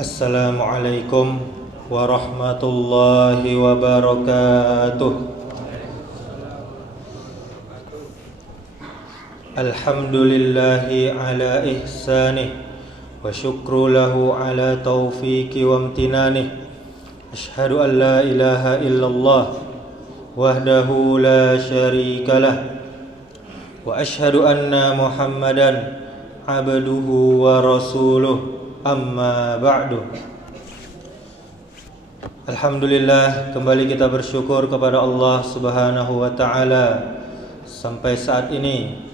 Assalamualaikum warahmatullahi wabarakatuh. Alhamdulillahi ala ihsanih wa syukru lahu ala taufiqi wa amtinanih. Ashhadu an la ilaha illallah wahdahu la syarikalah wa ashhadu anna Muhammadan abduhu wa rasuluh. Amma ba'du. Alhamdulillah, kembali kita bersyukur kepada Allah Subhanahu wa taala sampai saat ini.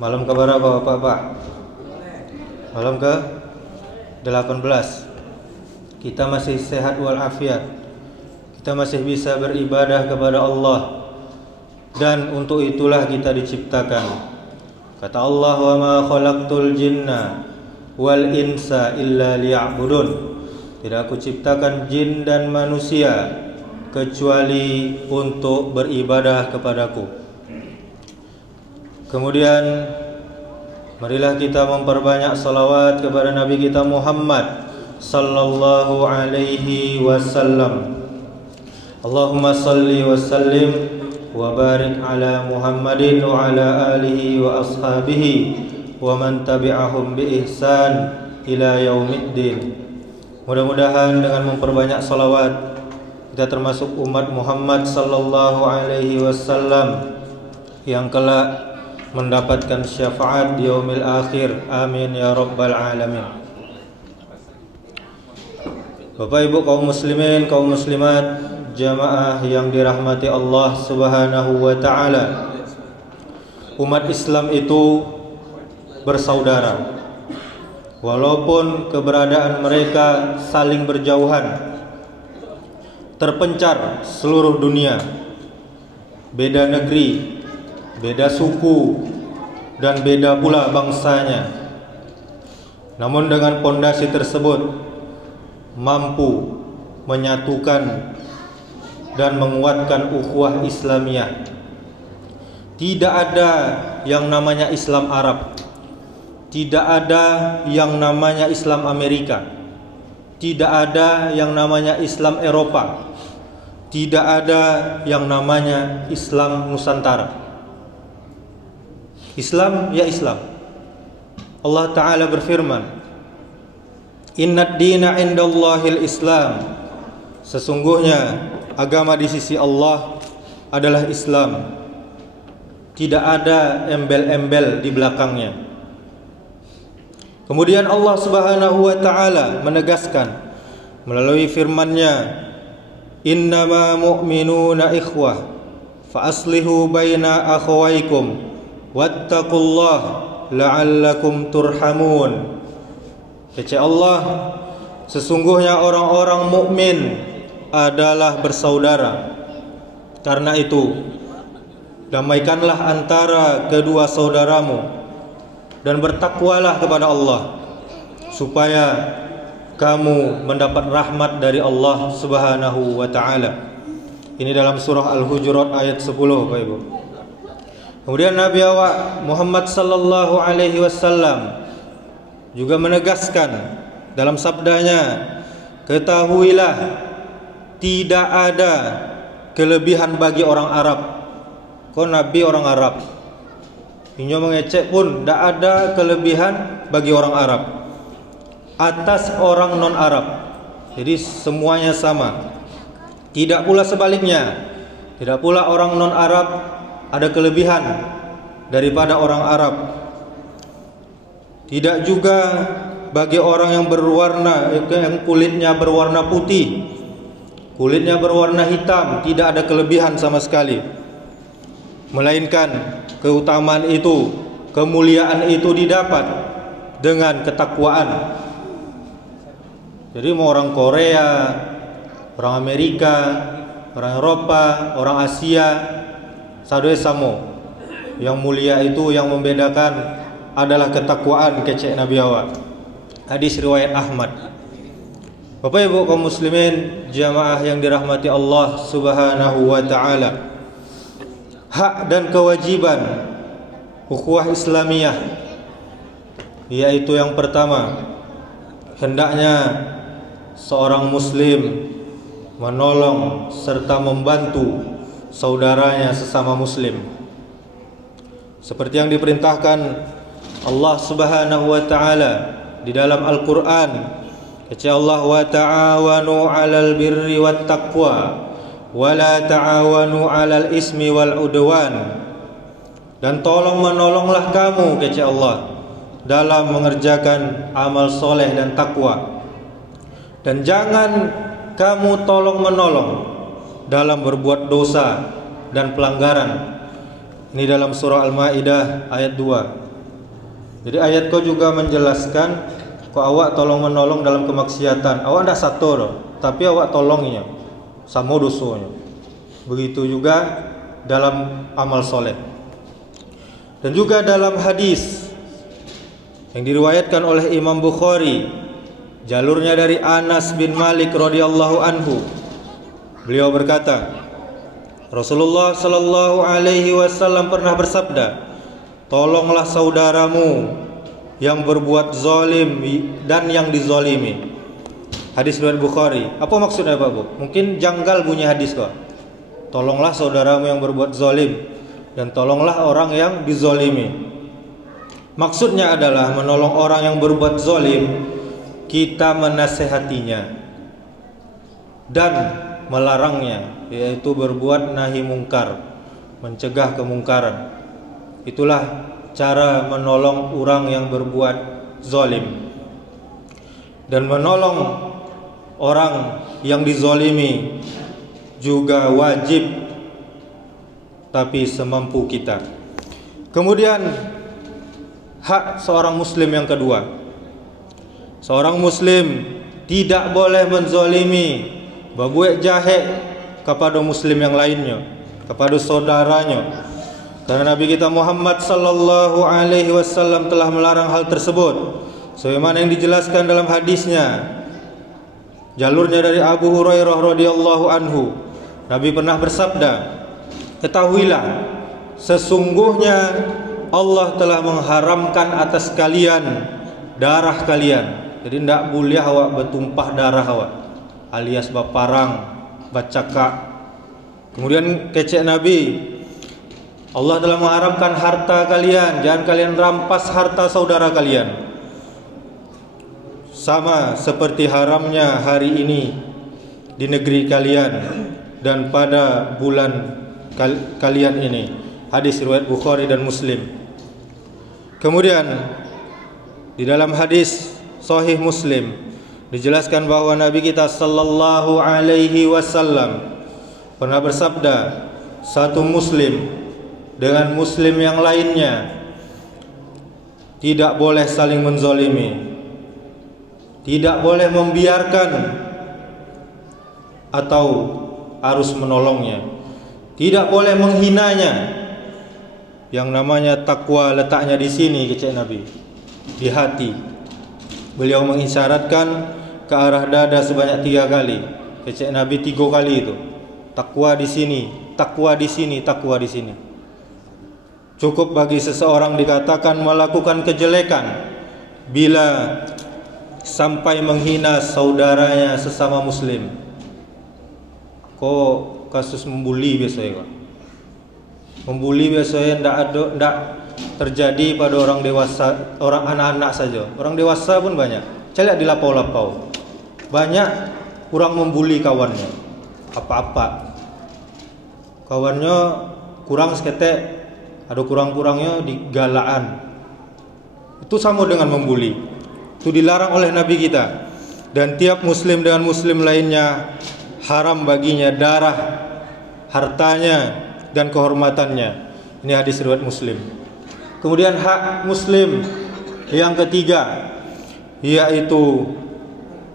Malam ke berapa Bapak? Malam ke 18. Kita masih sehat walafiat. Kita masih bisa beribadah kepada Allah. Dan untuk itulah kita diciptakan. Kata Allah, "Wa ma khalaqtul jinna wal insa illa liya'budun." Tidak aku ciptakan jin dan manusia kecuali untuk beribadah kepadaku. Kemudian marilah kita memperbanyak salawat kepada Nabi kita Muhammad sallallahu alaihi wasallam. Allahumma salli wa sallim wa barik ala Muhammadin wa ala alihi wa ashabihi wa man tabi'ahum bi ihsan ila yaumiddin. Mudah-mudahan dengan memperbanyak salawat kita termasuk umat Muhammad sallallahu alaihi wasallam yang kelak mendapatkan syafaat di yaumil akhir. Amin ya rabbal alamin. Bapak Ibu kaum muslimin, kaum muslimat, jamaah yang dirahmati Allah Subhanahu wa taala. Umat Islam itu bersaudara. Walaupun keberadaan mereka saling berjauhan, terpencar seluruh dunia, beda negeri, beda suku, dan beda pula bangsanya. Namun dengan pondasi tersebut mampu menyatukan dan menguatkan ukhuwah Islamiyah. Tidak ada yang namanya Islam Arab. Tidak ada yang namanya Islam Amerika. Tidak ada yang namanya Islam Eropa. Tidak ada yang namanya Islam Nusantara. Islam ya Islam. Allah Ta'ala berfirman, "Innad dina indallahil Islam." Sesungguhnya agama di sisi Allah adalah Islam. Tidak ada embel-embel di belakangnya. Kemudian Allah Subhanahu wa taala menegaskan melalui firman-Nya, "Innama mu'minuna ikhwah fa aslihu baina akhawaykum wattaqullaha la'allakum turhamun." Kata Allah, sesungguhnya orang-orang mukmin adalah bersaudara. Karena itu, damaikanlah antara kedua saudaramu dan bertakwalah kepada Allah supaya kamu mendapat rahmat dari Allah Subhanahu wa taala. Ini dalam surah Al-Hujurat ayat 10, Bapak Ibu. Kemudian Nabi awak Muhammad sallallahu alaihi wasallam juga menegaskan dalam sabdanya, "Ketahuilah tidak ada kelebihan bagi orang Arab." Kau Nabi orang Arab, inyo mengecek pun tidak ada kelebihan bagi orang Arab atas orang non-Arab. Jadi semuanya sama. Tidak pula sebaliknya. Tidak pula orang non-Arab ada kelebihan daripada orang Arab. Tidak juga bagi orang yang berwarna, yang kulitnya berwarna putih, kulitnya berwarna hitam, tidak ada kelebihan sama sekali. Melainkan keutamaan itu, kemuliaan itu didapat dengan ketakwaan. Jadi mau orang Korea, orang Amerika, orang Eropa, orang Asia, sadue samo. Yang mulia itu yang membedakan adalah ketakwaan, kecek Nabi awak. Hadis riwayat Ahmad. Bapak Ibu kaum muslimin, jamaah yang dirahmati Allah Subhanahu wa taala. Hak dan kewajiban ukhuwah Islamiyah, yaitu yang pertama, hendaknya seorang muslim menolong serta membantu saudaranya sesama muslim, seperti yang diperintahkan Allah Subhanahu wa taala di dalam Al-Qur'an. Kata Allah, wa ta'awanu 'alal birri wat taqwa wa la ta'awanu 'alal ismi wal udwan. Dan tolong menolonglah kamu, kata Allah, dalam mengerjakan amal soleh dan takwa, dan jangan kamu tolong menolong dalam berbuat dosa dan pelanggaran. Ini dalam surah Al-Maidah ayat 2. Jadi ayat kau juga menjelaskan kau awak tolong menolong dalam kemaksiatan, awak ndak satu doh, tapi awak tolongnya sama dosonya. Begitu juga dalam amal soleh. Dan juga dalam hadis yang diriwayatkan oleh Imam Bukhari, jalurnya dari Anas bin Malik radhiyallahu anhu, beliau berkata, Rasulullah sallallahu alaihi wasallam pernah bersabda, tolonglah saudaramu yang berbuat zalim dan yang dizalimi. Hadis riwayat Bukhari. Apa maksudnya Pak Bu? Mungkin janggal bunyi hadis kok. Tolonglah saudaramu yang berbuat zalim dan tolonglah orang yang dizalimi. Maksudnya adalah menolong orang yang berbuat zalim, kita menasehatinya dan melarangnya, yaitu berbuat nahi mungkar, mencegah kemungkaran. Itulah cara menolong orang yang berbuat zalim. Dan menolong orang yang dizalimi juga wajib, tapi semampu kita. Kemudian hak seorang muslim yang kedua, seorang muslim tidak boleh menzalimi, berbuat jahat kepada muslim yang lainnya, kepada saudaranya, karena Nabi kita Muhammad sallallahu alaihi wasallam telah melarang hal tersebut, sebagaimana yang dijelaskan dalam hadisnya, jalurnya dari Abu Hurairah radhiyallahu anhu. Nabi pernah bersabda, ketahuilah, sesungguhnya Allah telah mengharamkan atas kalian darah kalian. Jadi tidak boleh awak bertumpah darah awak, alias baparang, bacakak. Kemudian kecek Nabi, Allah telah mengharamkan harta kalian, jangan kalian rampas harta saudara kalian. Sama seperti haramnya hari ini di negeri kalian dan pada bulan kalian ini. Hadis riwayat Bukhari dan Muslim. Kemudian di dalam hadis Sahih Muslim dijelaskan bahwa Nabi kita sallallahu alaihi wasallam pernah bersabda, satu muslim dengan muslim yang lainnya tidak boleh saling menzalimi, tidak boleh membiarkan atau harus menolongnya, tidak boleh menghinanya. Yang namanya takwa letaknya di sini, kecek Nabi, di hati. Beliau mengisyaratkan ke arah dada sebanyak 3 kali. Kecek Nabi 3 kali itu. Takwa di sini, takwa di sini, takwa di sini. Cukup bagi seseorang dikatakan melakukan kejelekan bila sampai menghina saudaranya sesama muslim. Kok kasus membuli biasanya kok. Membuli biasanya tidak terjadi pada orang dewasa, orang anak-anak saja. Orang dewasa pun banyak. Saya lihat di lapau-lapau, banyak orang membuli kawannya. Apa-apa kawannya kurang seketek, ada kurang-kurangnya di galaan. Itu sama dengan membuli. Itu dilarang oleh Nabi kita. Dan tiap muslim dengan muslim lainnya haram baginya darah, hartanya, dan kehormatannya. Ini hadis riwayat Muslim. Kemudian hak muslim yang ketiga, yaitu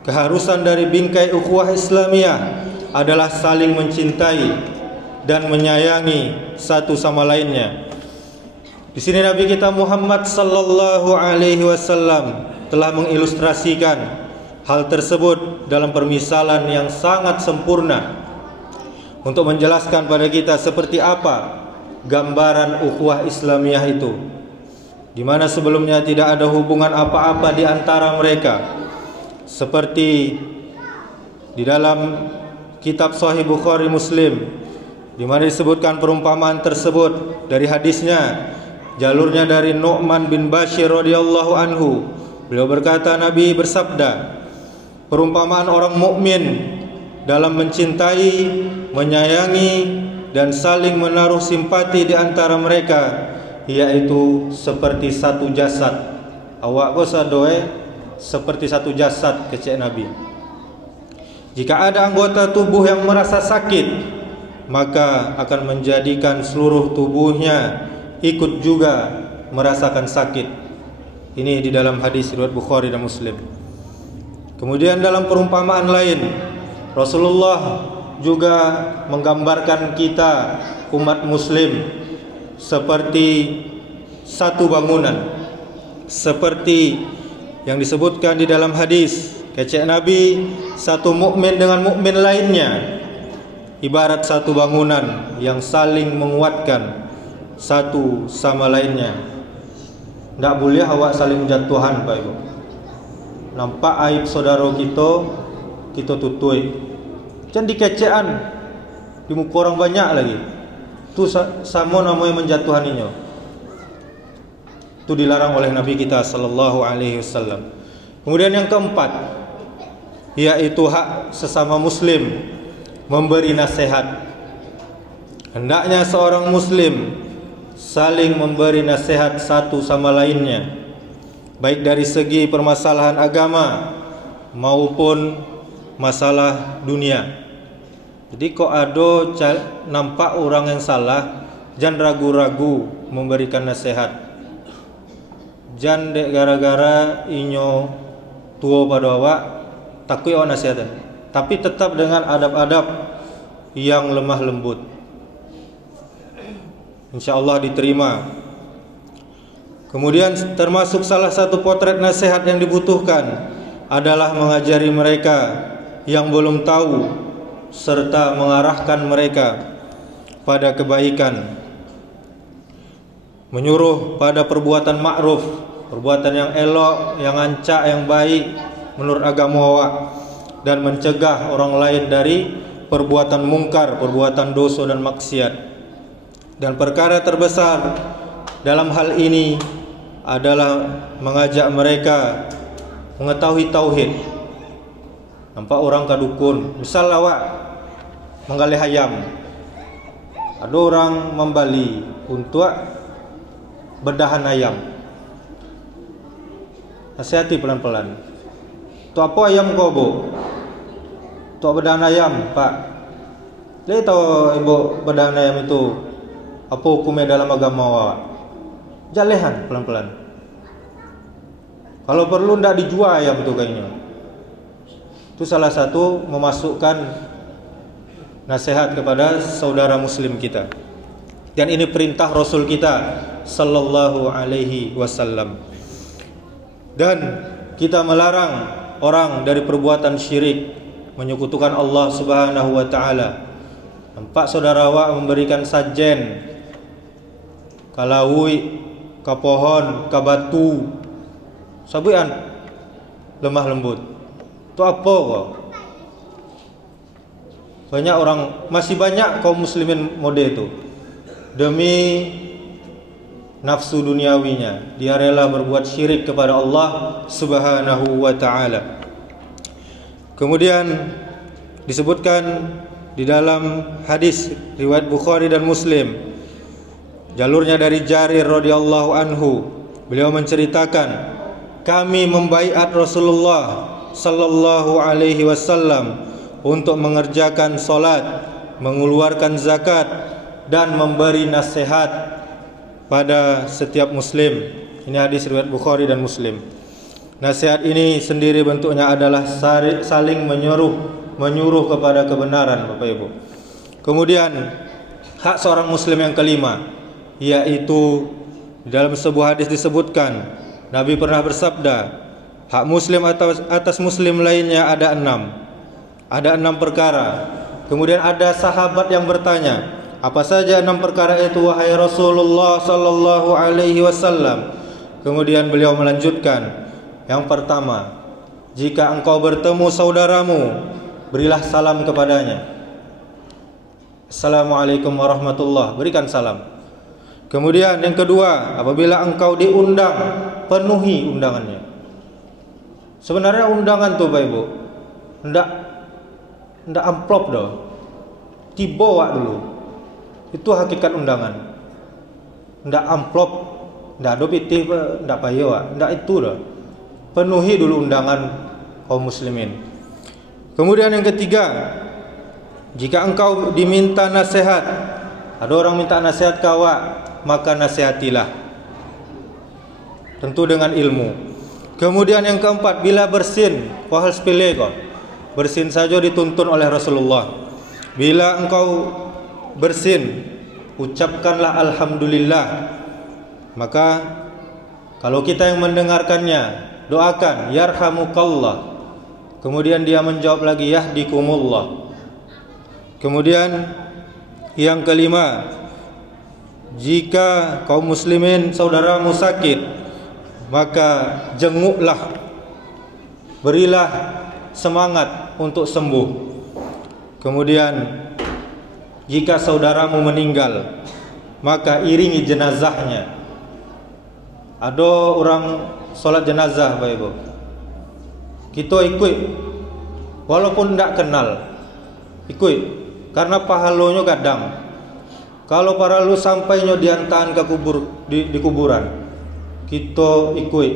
keharusan dari bingkai ukhuwah Islamiyah adalah saling mencintai dan menyayangi satu sama lainnya. Di sini Nabi kita Muhammad sallallahu alaihi wasallam telah mengilustrasikan hal tersebut dalam permisalan yang sangat sempurna untuk menjelaskan pada kita seperti apa gambaran ukhuwah Islamiyah itu, di mana sebelumnya tidak ada hubungan apa-apa di antara mereka, seperti di dalam kitab Sahih Bukhari Muslim, di mana disebutkan perumpamaan tersebut dari hadisnya, jalurnya dari Nu'man bin Bashir radhiyallahu anhu. Beliau berkata, Nabi bersabda, perumpamaan orang mukmin dalam mencintai, menyayangi, dan saling menaruh simpati di antara mereka, yaitu seperti satu jasad. Awak ko sadoe seperti satu jasad, kecek Nabi. Jika ada anggota tubuh yang merasa sakit, maka akan menjadikan seluruh tubuhnya ikut juga merasakan sakit. Ini di dalam hadis riwayat Bukhari dan Muslim. Kemudian dalam perumpamaan lain, Rasulullah juga menggambarkan kita umat muslim seperti satu bangunan, seperti yang disebutkan di dalam hadis, kecek Nabi, satu mukmin dengan mukmin lainnya ibarat satu bangunan yang saling menguatkan satu sama lainnya. Tidak boleh awak saling menjatuhan, Pak Ibu. Nampak aib saudara kita tutui. Jangan dikecean di muka orang banyak lagi. Itu sama namanya menjatuhaninya. Itu dilarang oleh Nabi kita sallallahu alaihi wasallam. Kemudian yang keempat, yaitu hak sesama muslim memberi nasihat. Hendaknya seorang muslim saling memberi nasihat satu sama lainnya, baik dari segi permasalahan agama maupun masalah dunia. Jadi kok ada nampak orang yang salah, jangan ragu-ragu memberikan nasihat. Jangan dek gara-gara inyo tua pada awak takut awak nasihat, tapi tetap dengan adab-adab yang lemah lembut. InsyaAllah diterima. Kemudian termasuk salah satu potret nasihat yang dibutuhkan adalah mengajari mereka yang belum tahu serta mengarahkan mereka pada kebaikan, menyuruh pada perbuatan ma'ruf, perbuatan yang elok, yang ancak, yang baik menurut agama awak, dan mencegah orang lain dari perbuatan mungkar, perbuatan dosa dan maksiat. Dan perkara terbesar dalam hal ini adalah mengajak mereka mengetahui tauhid. Nampak orang kadukun, misal awak menggalih ayam, ada orang membali untuk bedahan ayam. Nasihati pelan-pelan. Tu apa ayam kau bu? Tu bedahan ayam, Pak. Lihat tahu ibu bedahan ayam itu apa hukumnya dalam agama awak? Jalehan pelan-pelan. Kalau perlu ndak dijual ayam itu kayaknya. Itu salah satu memasukkan nasihat kepada saudara muslim kita. Dan ini perintah Rasul kita sallallahu alaihi wasallam. Dan kita melarang orang dari perbuatan syirik, menyekutukan Allah Subhanahu wa taala. Nampak saudara awak memberikan sajen, kalaui, ka pohon, ka batu, sabuan lemah lembut. Itu apa kok? Banyak orang, masih banyak kaum muslimin mode itu. Demi nafsu duniawinya, dia rela berbuat syirik kepada Allah Subhanahu wa taala. Kemudian disebutkan di dalam hadis riwayat Bukhari dan Muslim, jalurnya dari Jarir radhiyallahu anhu, beliau menceritakan, kami membaiat Rasulullah sallallahu alaihi wasallam untuk mengerjakan salat, mengeluarkan zakat, dan memberi nasihat pada setiap muslim. Ini hadis riwayat Bukhari dan Muslim. Nasihat ini sendiri bentuknya adalah saling menyuruh kepada kebenaran, Bapak Ibu. Kemudian hak seorang muslim yang kelima, yaitu dalam sebuah hadis disebutkan Nabi pernah bersabda, hak muslim atas muslim lainnya ada 6. Ada 6 perkara. Kemudian ada sahabat yang bertanya, apa saja 6 perkara itu wahai Rasulullah sallallahu alaihi wasallam? Kemudian beliau melanjutkan, yang pertama, jika engkau bertemu saudaramu berilah salam kepadanya. Assalamualaikum warahmatullahi, berikan salam. Kemudian yang kedua, apabila engkau diundang, penuhi undangannya. Sebenarnya undangan tuh Bapak Ibu, ndak amplop doh, dibawa dulu. Itu hakikat undangan. Ndak amplop, ndak do pitih, ndak payo, ndak itu doh. Penuhi dulu undangan kaum muslimin. Kemudian yang ketiga, jika engkau diminta nasihat, ada orang minta nasihat kawak, maka nasihatilah, tentu dengan ilmu. Kemudian yang keempat, bila bersin, hal sepele kok, bersin saja dituntun oleh Rasulullah. Bila engkau bersin, ucapkanlah alhamdulillah. Maka kalau kita yang mendengarkannya, doakan yarhamukallah. Kemudian dia menjawab lagi yahdikumullah. Kemudian yang kelima, jika kaum muslimin saudaramu sakit, maka jenguklah, berilah semangat untuk sembuh. Kemudian jika saudaramu meninggal, maka iringi jenazahnya. Ada orang sholat jenazah Bapak Ibu, kita ikut walaupun tidak kenal, ikut karena pahalanya kadang. Kalau para lu sampainya diantarkan ke di kuburan, kita ikut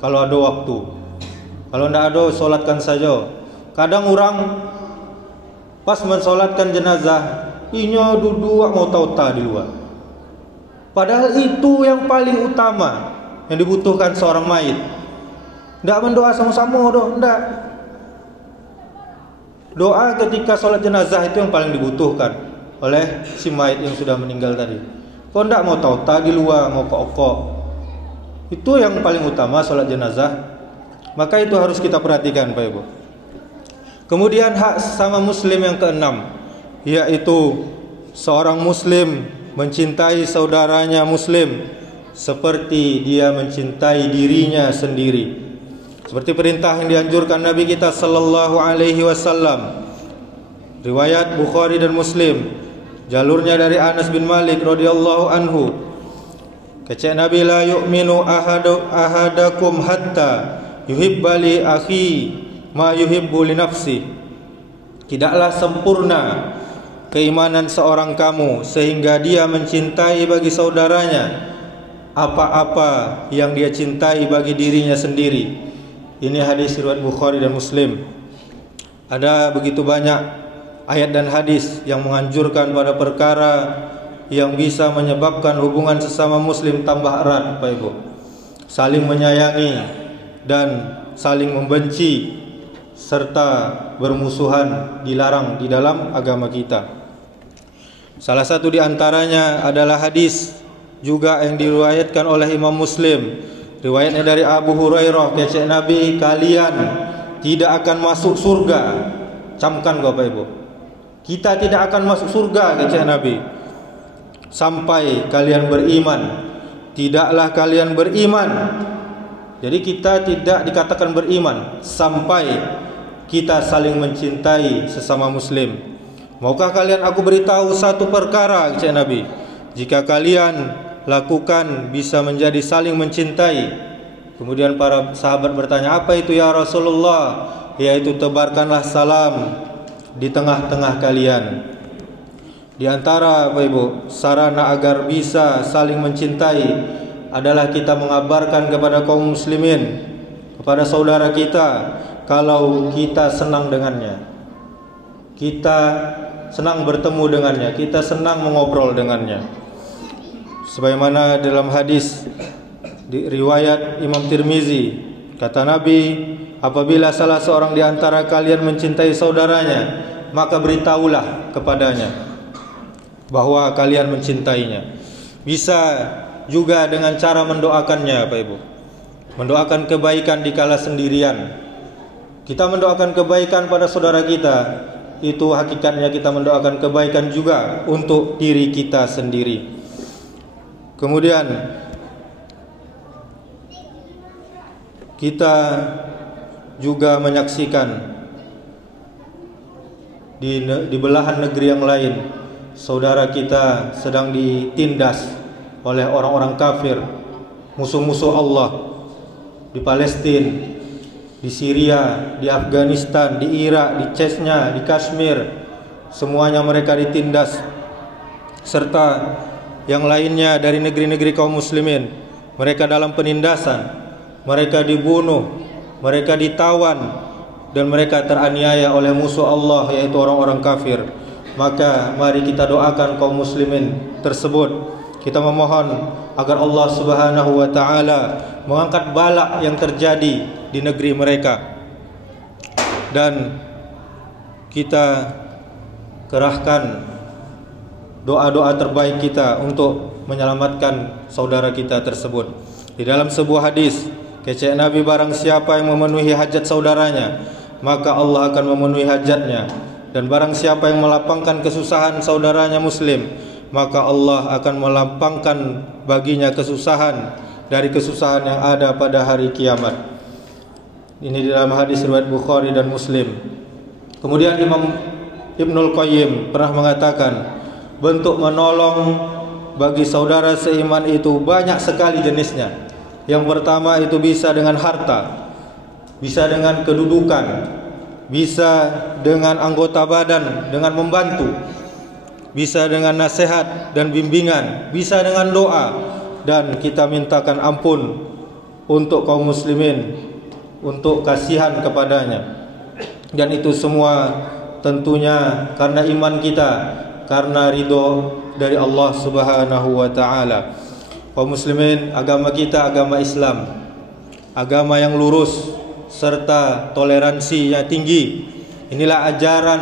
kalau ada waktu. Kalau tidak ada, solatkan saja. Kadang orang pas mensolatkan jenazah, inya duduk mau tahu-tahu di luar. Padahal itu yang paling utama yang dibutuhkan seorang mayit. Tidak mendoa sama-sama doh, tidak. Doa ketika sholat jenazah itu yang paling dibutuhkan oleh si mayit yang sudah meninggal tadi. Kau tidak mau tahu di luar, mau kok-kok. Itu yang paling utama sholat jenazah. Maka itu harus kita perhatikan Pak Ibu. Kemudian hak sama muslim yang keenam, yaitu seorang muslim mencintai saudaranya muslim seperti dia mencintai dirinya sendiri. Seperti perintah yang dianjurkan Nabi kita sallallahu alaihi wasallam. Riwayat Bukhari dan Muslim, jalurnya dari Anas bin Malik radhiyallahu anhu. Kata Nabi, la yu'minu ahadakum hatta yuhibba li akhi ma yuhibbu li nafsi. Tidaklah sempurna keimanan seorang kamu sehingga dia mencintai bagi saudaranya apa-apa yang dia cintai bagi dirinya sendiri. Ini hadis riwayat Bukhari dan Muslim. Ada begitu banyak ayat dan hadis yang menganjurkan pada perkara yang bisa menyebabkan hubungan sesama muslim tambah erat, Bapak Ibu. Saling menyayangi dan saling membenci serta bermusuhan dilarang di dalam agama kita. Salah satu di antaranya adalah hadis juga yang diriwayatkan oleh Imam Muslim. Riwayatnya dari Abu Hurairah, kata Nabi, kalian tidak akan masuk surga. Camkan Bapak Ibu, kita tidak akan masuk surga, kata Nabi, sampai kalian beriman. Tidaklah kalian beriman. Jadi kita tidak dikatakan beriman sampai kita saling mencintai sesama muslim. Maukah kalian aku beritahu satu perkara, kata Nabi, jika kalian lakukan bisa menjadi saling mencintai. Kemudian para sahabat bertanya, apa itu ya Rasulullah? Yaitu tebarkanlah salam di tengah-tengah kalian. Di antara Bapak Ibu, sarana agar bisa saling mencintai adalah kita mengabarkan kepada kaum muslimin, kepada saudara kita, kalau kita senang dengannya, kita senang bertemu dengannya, kita senang mengobrol dengannya. Sebagaimana dalam hadis di riwayat Imam Tirmizi, kata Nabi, apabila salah seorang di antara kalian mencintai saudaranya, maka beritahulah kepadanya bahwa kalian mencintainya. Bisa juga dengan cara mendoakannya, Bapak Ibu. Mendoakan kebaikan dikala sendirian. Kita mendoakan kebaikan pada saudara kita, itu hakikatnya kita mendoakan kebaikan juga untuk diri kita sendiri. Kemudian kita juga menyaksikan di belahan negeri yang lain, saudara kita sedang ditindas oleh orang-orang kafir, musuh-musuh Allah, di Palestina, di Syria, di Afghanistan, di Irak, di Chechnya, di Kashmir, semuanya mereka ditindas, serta yang lainnya dari negeri-negeri kaum muslimin. Mereka dalam penindasan, mereka dibunuh, mereka ditawan, dan mereka teraniaya oleh musuh Allah, yaitu orang-orang kafir. Maka mari kita doakan kaum muslimin tersebut. Kita memohon agar Allah Subhanahu wa taala mengangkat bala yang terjadi di negeri mereka, dan kita kerahkan doa-doa terbaik kita untuk menyelamatkan saudara kita tersebut. Di dalam sebuah hadis, kata Nabi, barang siapa yang memenuhi hajat saudaranya, maka Allah akan memenuhi hajatnya. Dan barang siapa yang melapangkan kesusahan saudaranya muslim, maka Allah akan melapangkan baginya kesusahan dari kesusahan yang ada pada hari kiamat. Ini dalam hadis riwayat Bukhari dan Muslim. Kemudian Imam Ibnul Qayyim pernah mengatakan, bentuk menolong bagi saudara seiman itu banyak sekali jenisnya. Yang pertama itu bisa dengan harta, bisa dengan kedudukan, bisa dengan anggota badan, dengan membantu, bisa dengan nasihat dan bimbingan, bisa dengan doa, dan kita mintakan ampun untuk kaum muslimin, untuk kasihan kepadanya. Dan itu semua tentunya karena iman kita, karena ridho dari Allah Subhanahu wa taala. Kaum muslimin, agama kita agama Islam, agama yang lurus serta toleransi yang tinggi. Inilah ajaran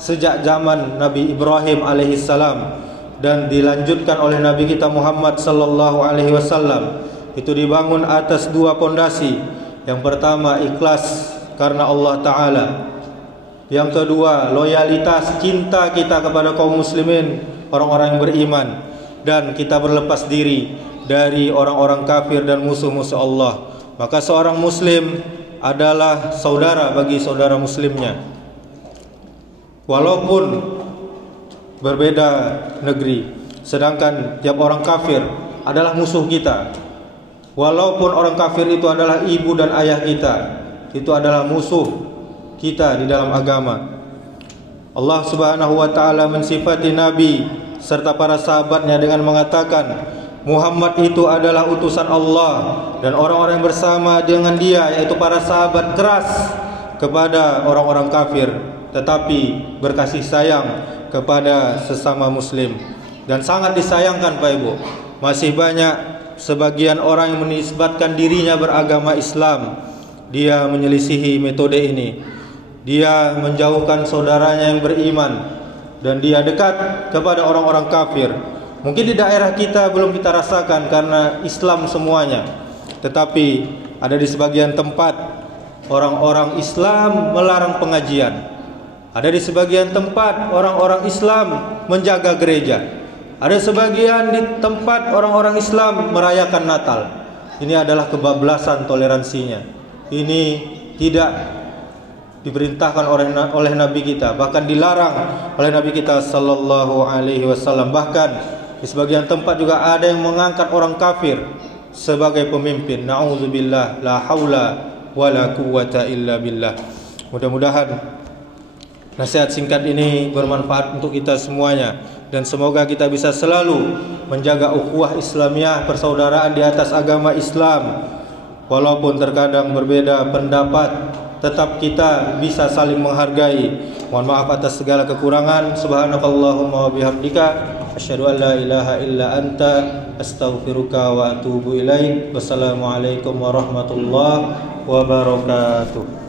sejak zaman Nabi Ibrahim alaihissalam dan dilanjutkan oleh Nabi kita Muhammad sallallahu alaihi wasallam. Itu dibangun atas dua pondasi. Yang pertama, ikhlas karena Allah taala. Yang kedua, loyalitas, cinta kita kepada kaum muslimin, orang-orang yang beriman, dan kita berlepas diri dari orang-orang kafir dan musuh-musuh Allah. Maka seorang muslim adalah saudara bagi saudara muslimnya, walaupun berbeda negeri. Sedangkan tiap orang kafir adalah musuh kita. Walaupun orang kafir itu adalah ibu dan ayah kita, itu adalah musuh kita di dalam agama. Allah Subhanahu wa taala mensifati Nabi serta para sahabatnya dengan mengatakan, Muhammad itu adalah utusan Allah, dan orang-orang yang bersama dengan dia, yaitu para sahabat, keras kepada orang-orang kafir, tetapi berkasih sayang kepada sesama muslim. Dan sangat disayangkan Pak Ibu, masih banyak sebagian orang yang menisbatkan dirinya beragama Islam. Dia menyelisihi metode ini, dia menjauhkan saudaranya yang beriman, dan dia dekat kepada orang-orang kafir. Mungkin di daerah kita belum kita rasakan karena Islam semuanya, tetapi ada di sebagian tempat orang-orang Islam melarang pengajian. Ada di sebagian tempat orang-orang Islam menjaga gereja. Ada sebagian di tempat orang-orang Islam merayakan Natal. Ini adalah kebablasan toleransinya. Ini tidak diperintahkan oleh Nabi kita, bahkan dilarang oleh Nabi kita sallallahu alaihi wasallam. Bahkan di sebagian tempat juga ada yang mengangkat orang kafir sebagai pemimpin. Na'udzubillah, la haula wala quwwata illa billah. Mudah-mudahan nasihat singkat ini bermanfaat untuk kita semuanya, dan semoga kita bisa selalu menjaga ukhuwah Islamiyah, persaudaraan di atas agama Islam. Walaupun terkadang berbeda pendapat, tetap kita bisa saling menghargai. Mohon maaf atas segala kekurangan. Subhanakallahumma wa bihamdika, asyhadu an la ilaha illa anta, astaghfiruka wa atubu ilaik. Wassalamualaikum warahmatullahi wabarakatuh.